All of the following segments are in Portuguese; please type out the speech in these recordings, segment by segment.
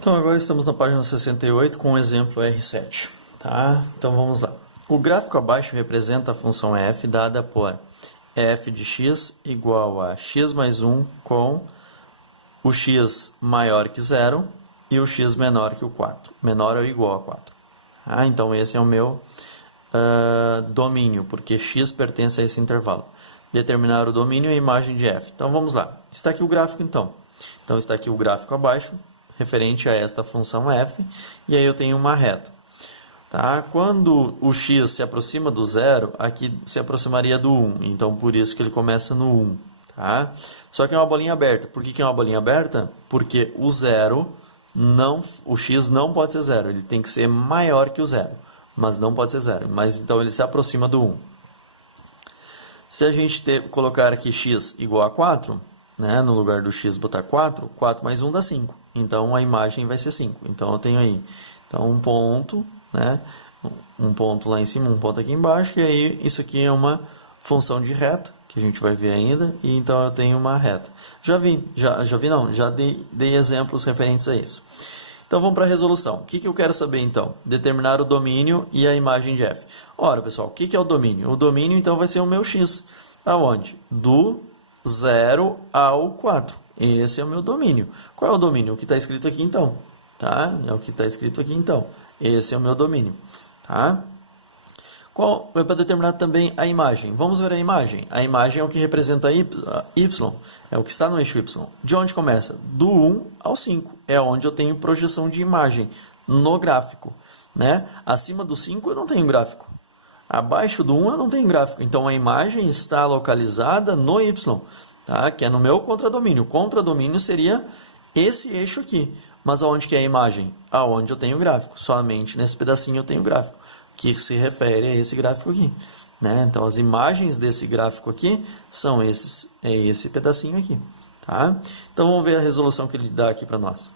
Então agora estamos na página 68 com o exemplo R7, tá? Então vamos lá. O gráfico abaixo representa a função f dada por f de x igual a x mais 1 com o x maior que 0 e o x menor que o 4, menor ou igual a 4. Ah, então esse é o meu domínio, porque x pertence a esse intervalo. Determinar o domínio e a imagem de f. Então vamos lá. Está aqui o gráfico então. Então está aqui o gráfico abaixo, referente a esta função f, e aí eu tenho uma reta. Tá? Quando o x se aproxima do zero, aqui se aproximaria do 1, então por isso que ele começa no 1. Tá? Só que é uma bolinha aberta. Por que é uma bolinha aberta? Porque o zero, o x não pode ser zero, ele tem que ser maior que o zero, mas não pode ser zero. Mas então ele se aproxima do 1. Se a gente colocar aqui x igual a 4, né, no lugar do x botar 4, 4 mais 1 dá 5. Então a imagem vai ser 5. Então eu tenho aí um ponto, né, um ponto lá em cima, um ponto aqui embaixo, e aí isso aqui é uma função de reta, que a gente vai ver ainda, e então eu tenho uma reta. Já dei exemplos referentes a isso. Então vamos para a resolução. O que eu quero saber então? Determinar o domínio e a imagem de f. Ora, pessoal, o que é o domínio? O domínio então vai ser o meu x. Aonde? Do 0 ao 4. Esse é o meu domínio. Qual é o domínio? O que está escrito aqui então. Tá? É o que está escrito aqui então. Esse é o meu domínio. Tá? Qual é para determinar também a imagem? Vamos ver a imagem. A imagem é o que representa y, é o que está no eixo y. De onde começa? Do 1 ao 5. É onde eu tenho projeção de imagem no gráfico. Né? Acima do 5 eu não tenho gráfico. Abaixo do 1 eu não tenho gráfico. Então a imagem está localizada no y, tá? Que é no meu contradomínio. O contradomínio seria esse eixo aqui. Mas aonde que é a imagem? Aonde eu tenho gráfico. Somente nesse pedacinho eu tenho gráfico, que se refere a esse gráfico aqui. Né? Então, as imagens desse gráfico aqui são esse pedacinho aqui. Tá? Então, vamos ver a resolução que ele dá aqui para nós.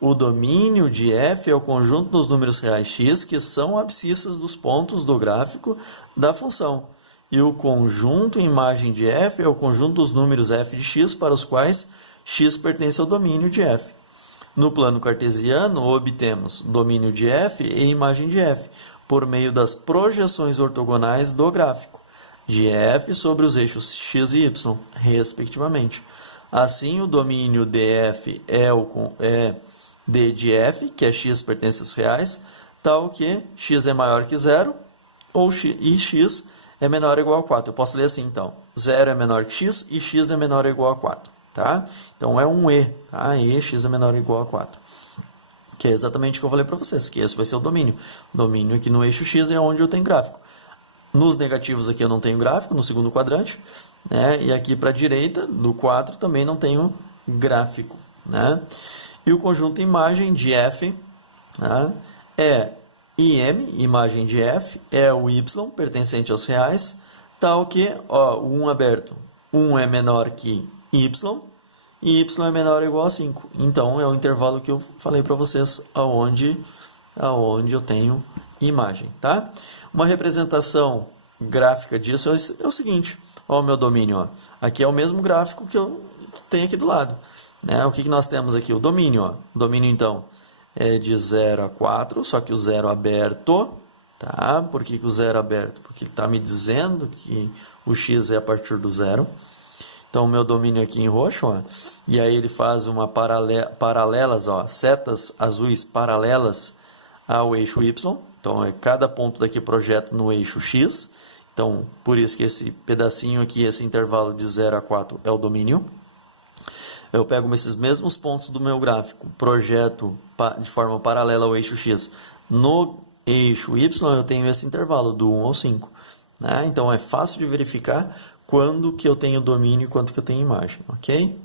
O domínio de f é o conjunto dos números reais x, que são abscissas dos pontos do gráfico da função. E o conjunto imagem de f é o conjunto dos números f de x para os quais x pertence ao domínio de f. No plano cartesiano, obtemos domínio de f e imagem de f, por meio das projeções ortogonais do gráfico, de f sobre os eixos x e y, respectivamente. Assim, o domínio df é d de f, que é x pertence aos reais, tal que x é maior que 0 e x é menor ou igual a 4. Eu posso ler assim, então. 0 é menor que x e x é menor ou igual a 4. Tá? Então, é um e. Tá? E x é menor ou igual a 4. Que é exatamente o que eu falei para vocês, que esse vai ser o domínio. O domínio aqui no eixo x é onde eu tenho gráfico. Nos negativos aqui eu não tenho gráfico, no segundo quadrante. Né? E aqui para a direita, do 4, também não tenho gráfico. Né? E o conjunto imagem de f, tá? É im, imagem de f, é o y, pertencente aos reais, tal que, o 1 aberto, 1 é menor que y, e y é menor ou igual a 5. Então, é o intervalo que eu falei para vocês, aonde eu tenho imagem. Tá? Uma representação gráfica disso é o seguinte. Olha o meu domínio. Ó. Aqui é o mesmo gráfico que eu tenho aqui do lado. Né? O que nós temos aqui? O domínio. Ó. O domínio, então, é de 0 a 4, só que o 0 aberto. Tá? Por que o 0 aberto? Porque ele está me dizendo que o x é a partir do 0. Então, o meu domínio aqui em roxo, ó, e aí ele faz uma paralelas, ó, setas azuis paralelas ao eixo y. Então, cada ponto daqui projeta no eixo x. Então, por isso que esse pedacinho aqui, esse intervalo de 0 a 4 é o domínio. Eu pego esses mesmos pontos do meu gráfico, projeto de forma paralela ao eixo x. No eixo y, eu tenho esse intervalo do 1 ao 5. Né? Então, é fácil de verificar quando que eu tenho domínio e quanto que eu tenho imagem, ok?